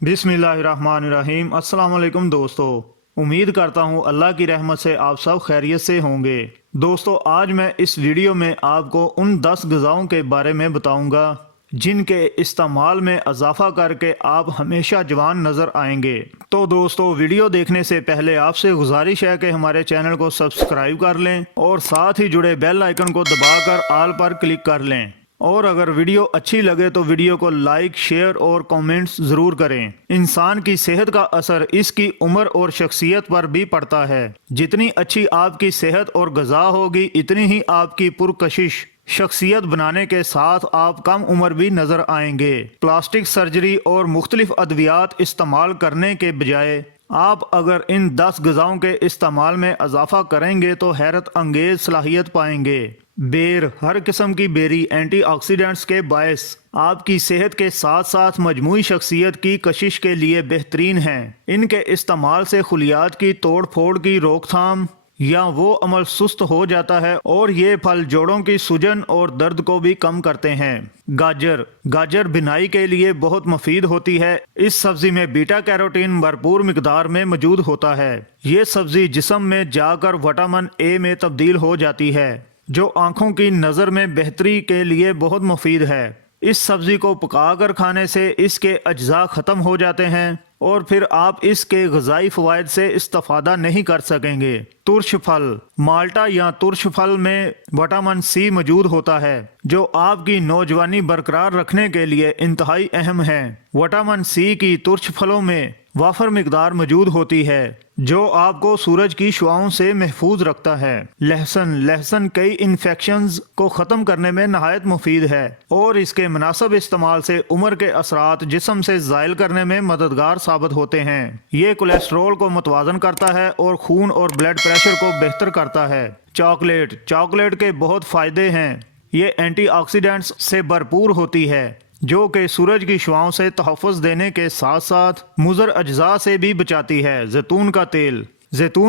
बिस्मिल्लाहिर्रहमानिर्रहीम। अस्सलाम वालेकुम दोस्तों, उम्मीद करता हूँ अल्लाह की रहमत से आप सब खैरियत से होंगे। दोस्तों, आज मैं इस वीडियो में आपको उन 10 ग़िज़ाओं के बारे में बताऊंगा जिनके इस्तेमाल में इजाफा करके आप हमेशा जवान नज़र आएंगे। तो दोस्तों, वीडियो देखने से पहले आपसे गुजारिश है कि हमारे चैनल को सब्सक्राइब कर लें और साथ ही जुड़े बेल आइकन को दबाकर ऑल पर क्लिक कर लें। और अगर वीडियो अच्छी लगे तो वीडियो को लाइक, शेयर और कमेंट्स ज़रूर करें। इंसान की सेहत का असर इसकी उम्र और शख्सियत पर भी पड़ता है। जितनी अच्छी आपकी सेहत और ग़िज़ा होगी, इतनी ही आपकी पुरकशिश शख्सियत बनाने के साथ आप कम उम्र भी नज़र आएंगे। प्लास्टिक सर्जरी और मुख्तलिफ अद्वियात इस्तेमाल करने के बजाय आप अगर इन 10 ग़िज़ाओं के इस्तेमाल में इजाफा करेंगे तो हैरत अंगेज सलाहियत पाएंगे। बेर, हर किस्म की बेरी एंटीऑक्सीडेंट्स के बायस आपकी सेहत के साथ साथ मजमूई शख्सियत की कशिश के लिए बेहतरीन हैं। इनके इस्तेमाल से खुलियात की तोड़ फोड़ की रोकथाम या वो अमल सुस्त हो जाता है और ये फल जोड़ों की सूजन और दर्द को भी कम करते हैं। गाजर बिनाई के लिए बहुत मुफीद होती है। इस सब्जी में बीटा कैरोटीन भरपूर मिकदार में मौजूद होता है। ये सब्जी जिस्म में जाकर विटामिन ए में तब्दील हो जाती है, जो आंखों की नज़र में बेहतरी के लिए बहुत मुफीद है। इस सब्जी को पकाकर खाने से इसके अज्जा ख़त्म हो जाते हैं और फिर आप इसके ग़िज़ाई फ़वाइद से इस्तेफ़ादा नहीं कर सकेंगे। तुर्श फल, माल्टा या तुर्श फल में विटामिन सी मौजूद होता है, जो आपकी नौजवानी बरकरार रखने के लिए इंतहाई अहम है। विटामिन सी की तुर्श फलों में वाफर मिकदार मौजूद होती है, जो आपको सूरज की शुआओं से महफूज रखता है। लहसुन कई इन्फेक्शंस को ख़त्म करने में नहायत मुफीद है और इसके मुनासिब इस्तेमाल से उम्र के असरात जिस्म से ज़ाइल करने में मददगार साबित होते हैं। ये कोलेस्ट्रोल को मुतवाज़न करता है और खून और ब्लड प्रेशर को बेहतर करता है। चॉकलेट के बहुत फ़ायदे हैं। ये एंटीऑक्सीडेंट्स से भरपूर होती है, जो कि सूरज की शुआओं से तहफ़्फ़ुज़ देने के साथ साथ मुज़र अज्जा से भी बचाती है। जैतून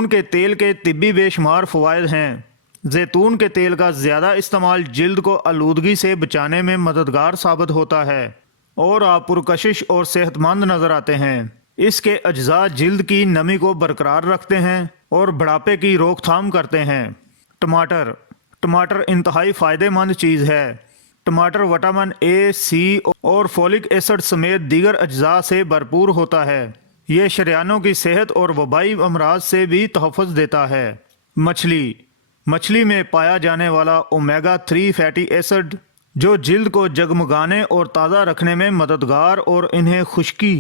के तेल के तिब्बी बेशुमार फ़वाइद हैं। जैतून के तेल का ज़्यादा इस्तेमाल जिल्द को आलूदगी से बचाने में मददगार साबित होता है और आप पुरकशिश और सेहतमंद नज़र आते हैं। इसके अज्जा जिल्द की नमी को बरकरार रखते हैं और बुढ़ापे की रोकथाम करते हैं। टमाटर इंतहाई फ़ायदेमंद चीज़ है। टमाटर विटामिन ए, सी और फोलिक एसिड समेत दीगर अज्जा से भरपूर होता है। ये शरियानों की सेहत और वबाई अमराज से भी तहफ़्फ़ुज़ देता है। मछली में पाया जाने वाला ओमेगा 3 फैटी एसिड, जो जिल्द को जगमगाने और ताज़ा रखने में मददगार और इन्हें खुश्की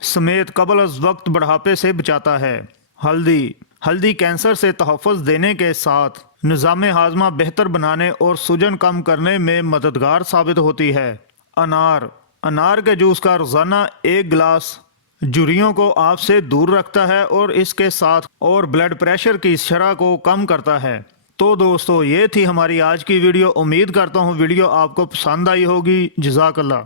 समेत कबल अज़ वक्त बुढ़ापे से बचाता है। हल्दी कैंसर से तहफ़्फ़ुज़ देने के साथ निज़ाम हाज़मा बेहतर बनाने और सूजन कम करने में मददगार साबित होती है। अनार के जूस का रोज़ाना 1 गिलास झुर्रियों को आपसे दूर रखता है और इसके साथ और ब्लड प्रेशर की शरह को कम करता है। तो दोस्तों, ये थी हमारी आज की वीडियो। उम्मीद करता हूँ वीडियो आपको पसंद आई होगी। जज़ाकल्लाह।